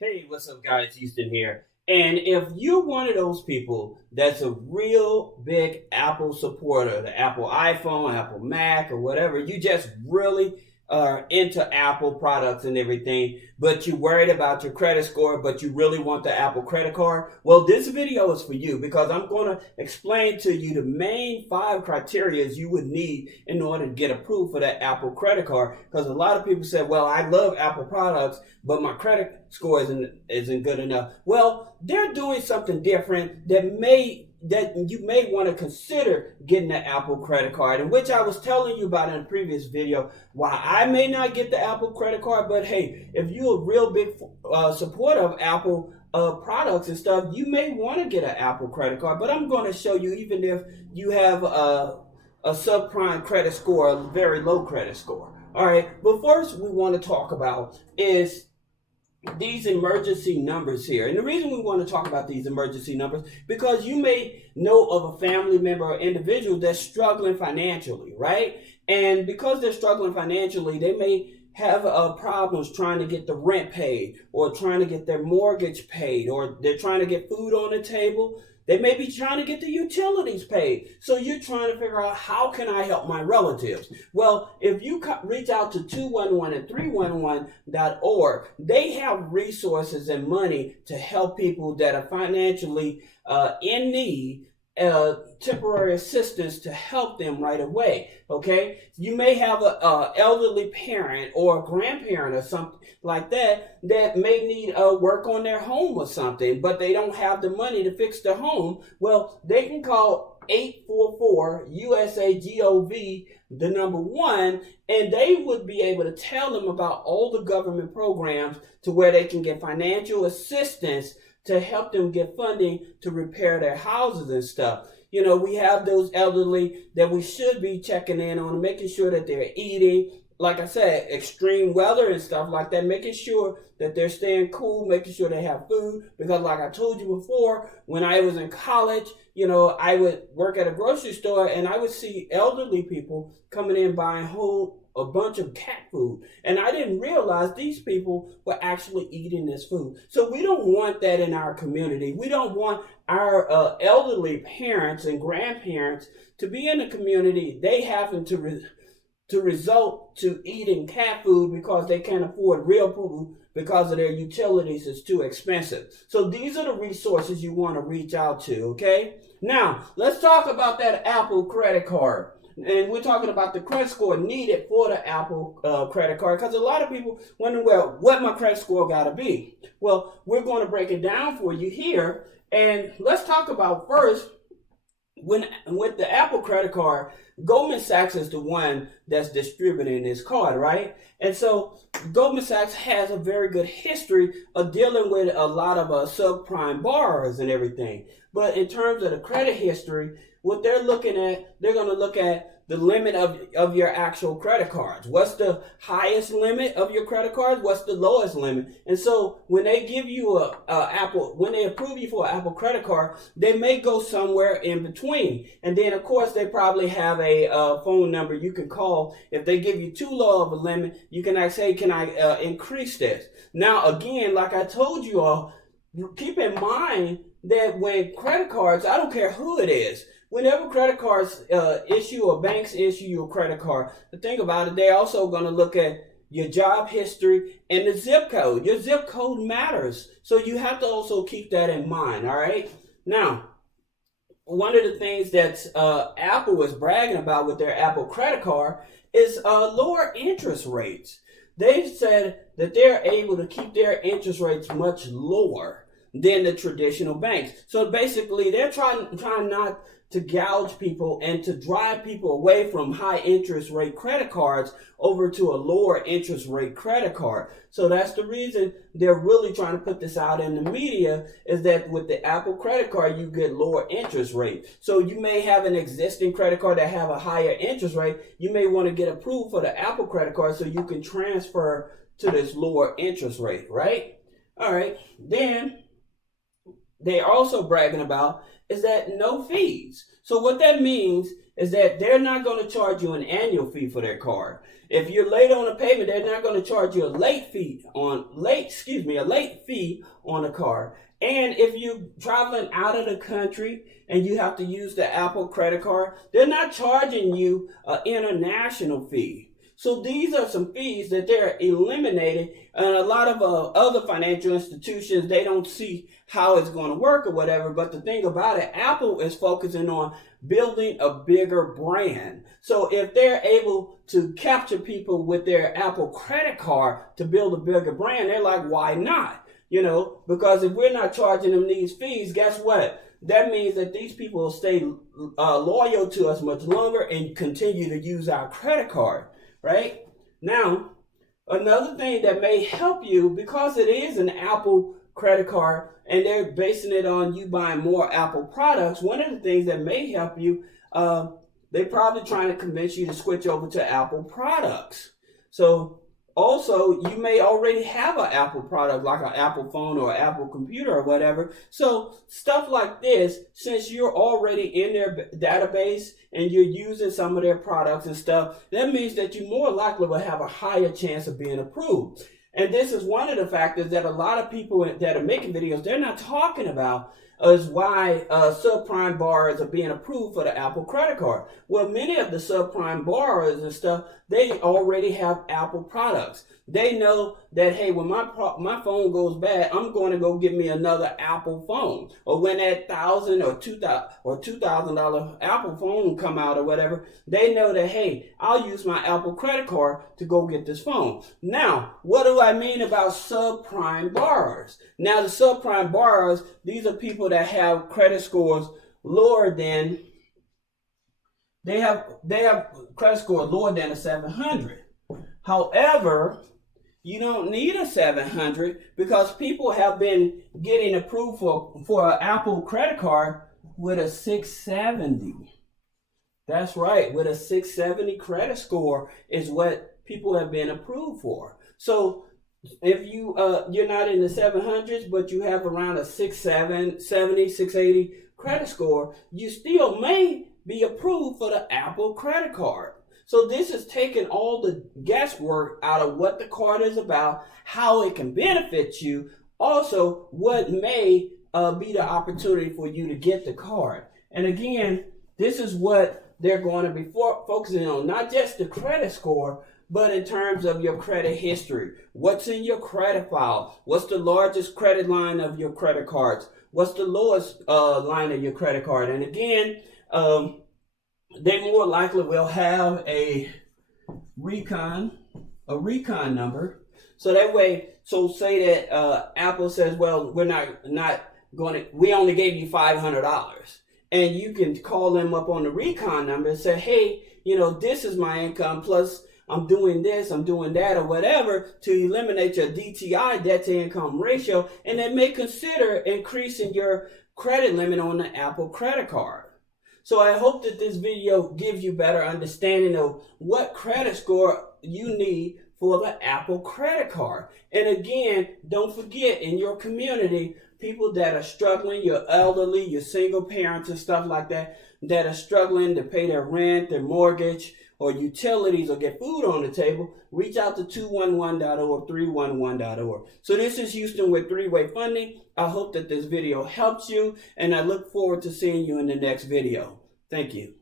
Hey, what's up, guys? Houston here. And if you're one of those people that's a real big Apple supporter, the Apple iPhone, Apple Mac, or whatever, you just really are into Apple products and everything, but you're worried about your credit score, but you really want the Apple credit card, well, this video is for you because I'm going to explain to you the main 5 criteria you would need in order to get approved for that Apple credit card. Because a lot of people say, well, I love Apple products, but my credit score isn't good enough. Well, they're doing something different that you may want to consider getting the Apple credit card, in which I was telling you about in a previous video why I may not get the Apple credit card. But hey, if you're a real big supporter of Apple products and stuff, you may want to get an Apple credit card. But I'm going to show you, even if you have a subprime credit score, a very low credit score. All right, but first we want to talk about is these emergency numbers here. And the reason we want to talk about these emergency numbers, because you may know of a family member or individual that's struggling financially, right? And because they're struggling financially, they may have problems trying to get the rent paid, or trying to get their mortgage paid, or they're trying to get food on the table. They may be trying to get the utilities paid. So you're trying to figure out, how can I help my relatives? Well, if you reach out to 211 and 311.org, they have resources and money to help people that are financially in need, temporary assistance to help them right away. Okay, you may have a elderly parent or a grandparent or something like that may need work on their home or something, but they don't have the money to fix their home. Well, they can call 844 USAGOV, the number 1, and they would be able to tell them about all the government programs to where they can get financial assistance to help them get funding to repair their houses and stuff. You know, we have those elderly that we should be checking in on, making sure that they're eating, like I said, extreme weather and stuff like that, making sure that they're staying cool, making sure they have food. Because like I told you before, when I was in college, you know, I would work at a grocery store and I would see elderly people coming in buying a bunch of cat food. And I didn't realize these people were actually eating this food. So we don't want that in our community. We don't want our elderly parents and grandparents to be in a community they happen to result to eating cat food because they can't afford real food because of their utilities is too expensive. So these are the resources you want to reach out to, okay? Now, let's talk about that Apple credit card. And we're talking about the credit score needed for the Apple credit card, because a lot of people wonder, well, what my credit score got to be? Well, we're going to break it down for you here. And let's talk about first, with the Apple credit card, Goldman Sachs is the one that's distributing this card, right? And so Goldman Sachs has a very good history of dealing with a lot of subprime borrowers and everything. But in terms of the credit history, what they're looking at, they're going to look at the limit of your actual credit cards. What's the highest limit of your credit cards? What's the lowest limit? And so when they give you when they approve you for an Apple credit card, they may go somewhere in between. And then of course they probably have a phone number you can call. If they give you too low of a limit, you can ask, hey, can I increase this? Now again, like I told you all, keep in mind that when credit cards, I don't care who it is, whenever credit cards issue or banks issue you a credit card, the thing about it, they're also going to look at your job history and the zip code. Your zip code matters. So you have to also keep that in mind, all right? Now, one of the things that Apple is bragging about with their Apple credit card is lower interest rates. They've said that they're able to keep their interest rates much lower than the traditional banks. So basically, they're trying not to gouge people and to drive people away from high interest rate credit cards over to a lower interest rate credit card. So that's the reason they're really trying to put this out in the media, is that with the Apple credit card, you get lower interest rate. So you may have an existing credit card that have a higher interest rate. You may want to get approved for the Apple credit card so you can transfer to this lower interest rate, right? All right. Then they're also bragging about is that no fees. So what that means is that they're not going to charge you an annual fee for their card. If you're late on a payment, they're not going to charge you a late fee on a card. And if you're traveling out of the country and you have to use the Apple credit card, they're not charging you an international fee. So these are some fees that they're eliminating, and a lot of other financial institutions, they don't see how it's going to work or whatever. But the thing about it, Apple is focusing on building a bigger brand. So if they're able to capture people with their Apple credit card to build a bigger brand, they're like, why not? You know, because if we're not charging them these fees, guess what? That means that these people will stay loyal to us much longer and continue to use our credit card. Right? Now, another thing that may help you, because it is an Apple credit card and they're basing it on you buying more Apple products, one of the things that may help you, they're probably trying to convince you to switch over to Apple products. So also, you may already have an Apple product like an Apple phone or Apple computer or whatever. So stuff like this, since you're already in their database and you're using some of their products and stuff, that means that you more likely will have a higher chance of being approved. And this is one of the factors that a lot of people that are making videos, they're not talking about, is why subprime borrowers are being approved for the Apple credit card. Well, many of the subprime borrowers and stuff, they already have Apple products. They know that, hey, when my phone goes bad, I'm going to go get me another Apple phone. Or when that $1,000 or $2,000 Apple phone come out or whatever, they know that, hey, I'll use my Apple credit card to go get this phone. Now, what do I mean about subprime borrowers? Now, the subprime borrowers, these are people that have credit scores lower than, they have credit score lower than a 700. However, you don't need a 700 because people have been getting approved for an Apple credit card with a 670. That's right, with a 670 credit score is what people have been approved for. So if you're not in the 700s, but you have around a 670, 680 credit score, you still may be approved for the Apple credit card. So this is taking all the guesswork out of what the card is about, how it can benefit you, also what may be the opportunity for you to get the card. And again, this is what they're going to be focusing on, not just the credit score, but in terms of your credit history. What's in your credit file? What's the largest credit line of your credit cards? What's the lowest line of your credit card? And again, they more likely will have a recon number. So that way, so say that Apple says, well, we're not going to, we only gave you $500. And you can call them up on the recon number and say, hey, you know, this is my income plus I'm doing this, I'm doing that, or whatever to eliminate your DTI, debt to income ratio. And they may consider increasing your credit limit on the Apple credit card. So I hope that this video gives you better understanding of what credit score you need for the Apple credit card. And again, don't forget, in your community, people that are struggling, your elderly, your single parents and stuff like that, that are struggling to pay their rent, their mortgage, or utilities, or get food on the table, reach out to 211.org, 311.org. So this is Houston with Three-Way Funding. I hope that this video helps you, and I look forward to seeing you in the next video. Thank you.